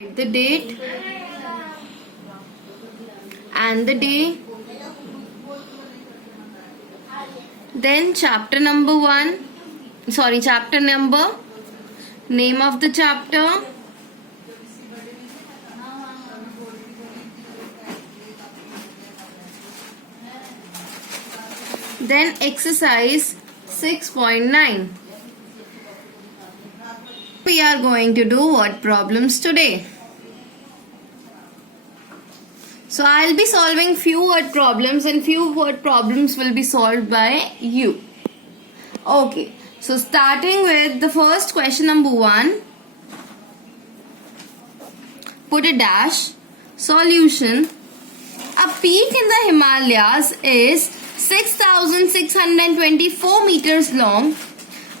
The date and the day. Then chapter number 1. Chapter number. Name of the chapter. Then exercise 6.9. We are going to do word problems today. So I'll be solving few word problems and few word problems will be solved by you. Okay. So starting with the first question number 1. Put a dash. Solution. A peak in the Himalayas is 6,624 meters long.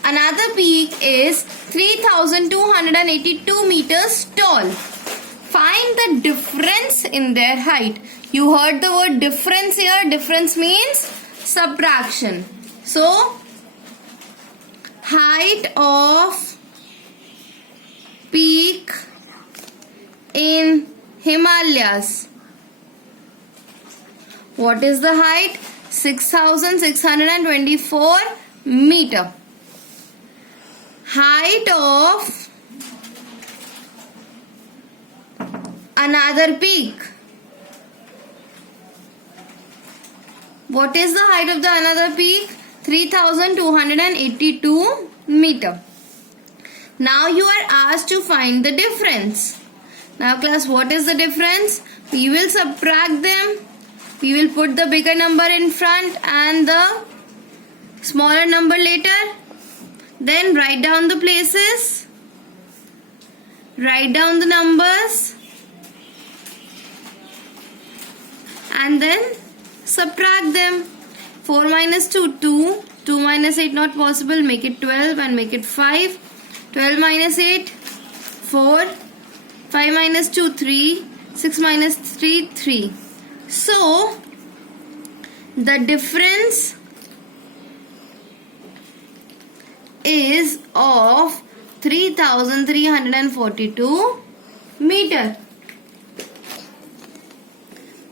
Another peak is 3,282 meters tall. Find the difference in their height. You heard the word difference here. Difference means subtraction. So, height of peak in Himalayas. What is the height? 6,624 meter. Height of another peak. What is the height of the another peak? 3,282 meter. Now you are asked to find the difference. Now class, what is the difference? We will subtract them. We will put the bigger number in front and the smaller number later. Then write down the places. Write down the numbers. And then subtract them. 4 minus 2, 2. 2 minus 8 not possible. Make it 12 and make it 5. 12 minus 8, 4. 5 minus 2, 3. 6 minus 3, 3. So, the difference is of 3,342 meter.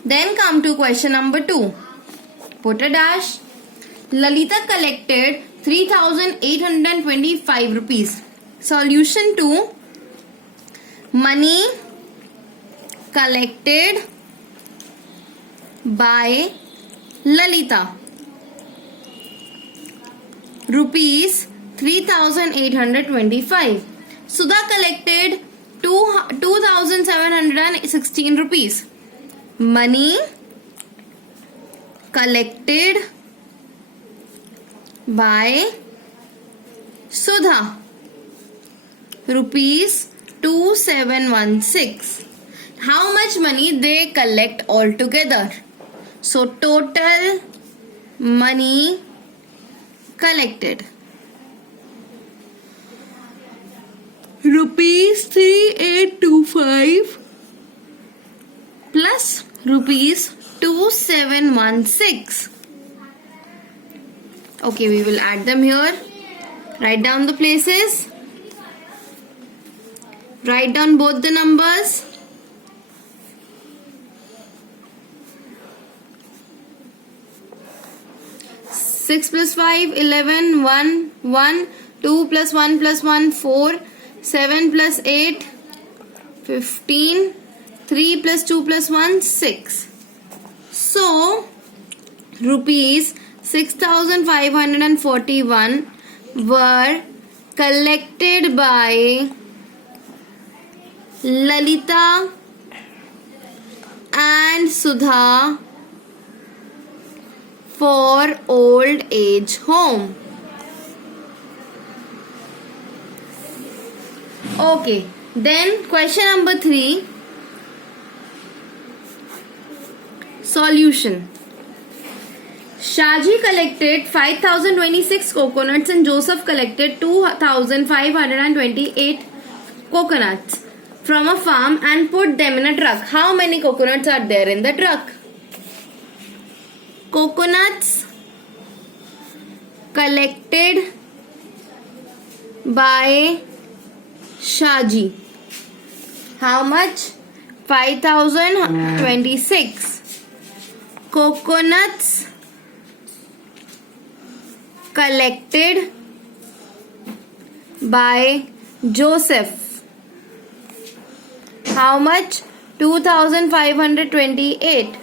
Then come to question number 2. Put a dash. Lalita collected 3,825 rupees. Solution to money collected by Lalita. Rupees 3,825. Sudha collected 2,716 rupees. Money collected by Sudha. Rupees 2,716. How much money they collect altogether? So total money collected. Rupees 3,825 plus rupees 2,716. Okay, we will add them here. Write down the places. Write down both the numbers. Six plus 5, 11, 1, 1, 2 plus 1 plus 1, 4, 7 plus 8, 15, 3 plus 2 plus 1, 6. So, rupees 6,541 were collected by Lalita and Sudha for old age home. Okay, then question number 3. Solution. Shaji collected 5,026 coconuts and Joseph collected 2,528 coconuts from a farm and put them in a truck. How many coconuts are there in the truck? Coconuts collected by Shaji. How much? 5026. Coconuts collected by Joseph. How much? 2528.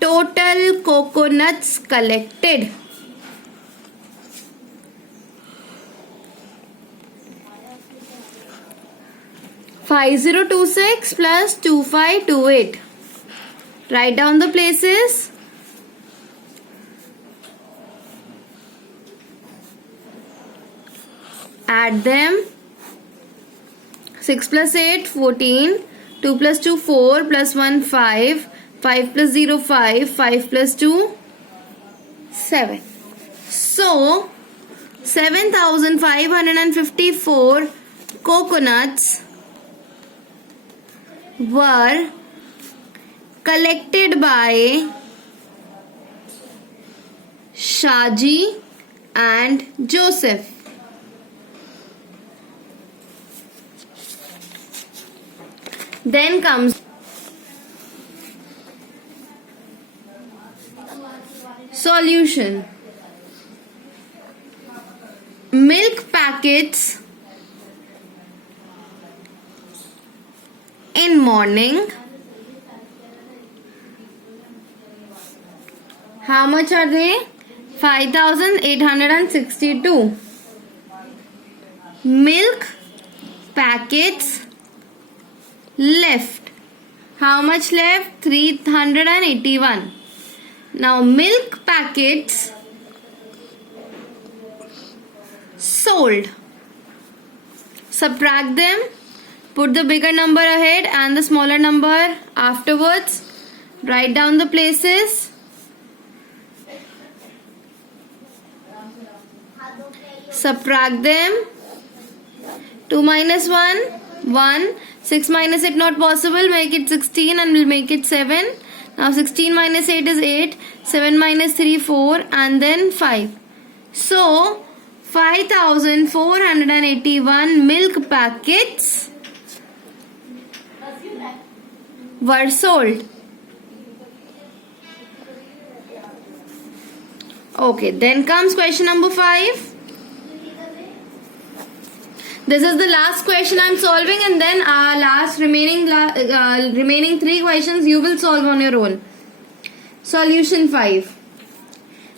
Total coconuts collected. (5026) plus 2528. Write down the places. Add them. 6 plus 8, 14. 2 plus 2, 4. Plus 1, 5. 5 plus 0, 5. 5 plus 2, 7. So, 7,554 coconuts were collected by Shaji and Joseph. Then comes solution. Milk packets in morning. How much are they? 5,862. Milk packets left. How much left? 381. Now milk packets sold. Subtract them. Put the bigger number ahead and the smaller number afterwards. Write down the places. Subtract them. 2 minus 1, 1. 6 minus 8 not possible. Make it 16 and we'll make it 7. Now 16 minus 8 is 8. 7 minus 3, 4 and then 5. So 5,481 milk packets were sold. Okay, then comes question number 5. This is the last question I'm solving, and then remaining 3 questions you will solve on your own. Solution 5.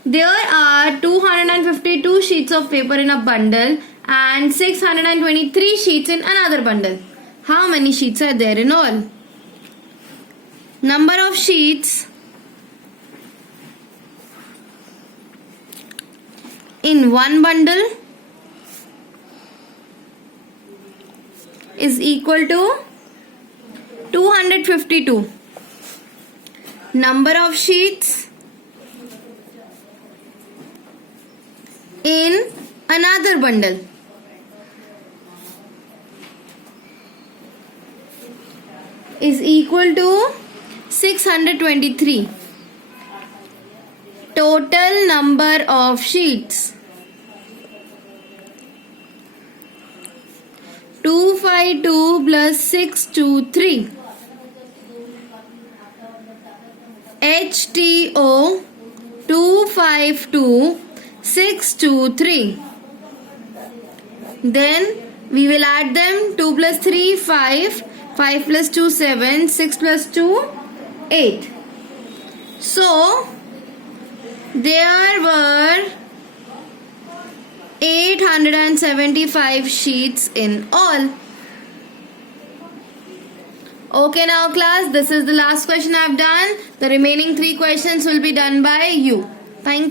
There are 252 sheets of paper in a bundle and 623 sheets in another bundle. How many sheets are there in all? Number of sheets in one bundle is equal to 252. Number of sheets in another bundle is equal to 623. Total number of sheets 252 plus 623. HTO 252 623. Then we will add them. 2 plus 3 5. 5 plus 2 7. 6 plus 2 8. So there were 875 sheets in all. Okay, now class, this is the last question I've done. The remaining 3 questions will be done by you. Thank you.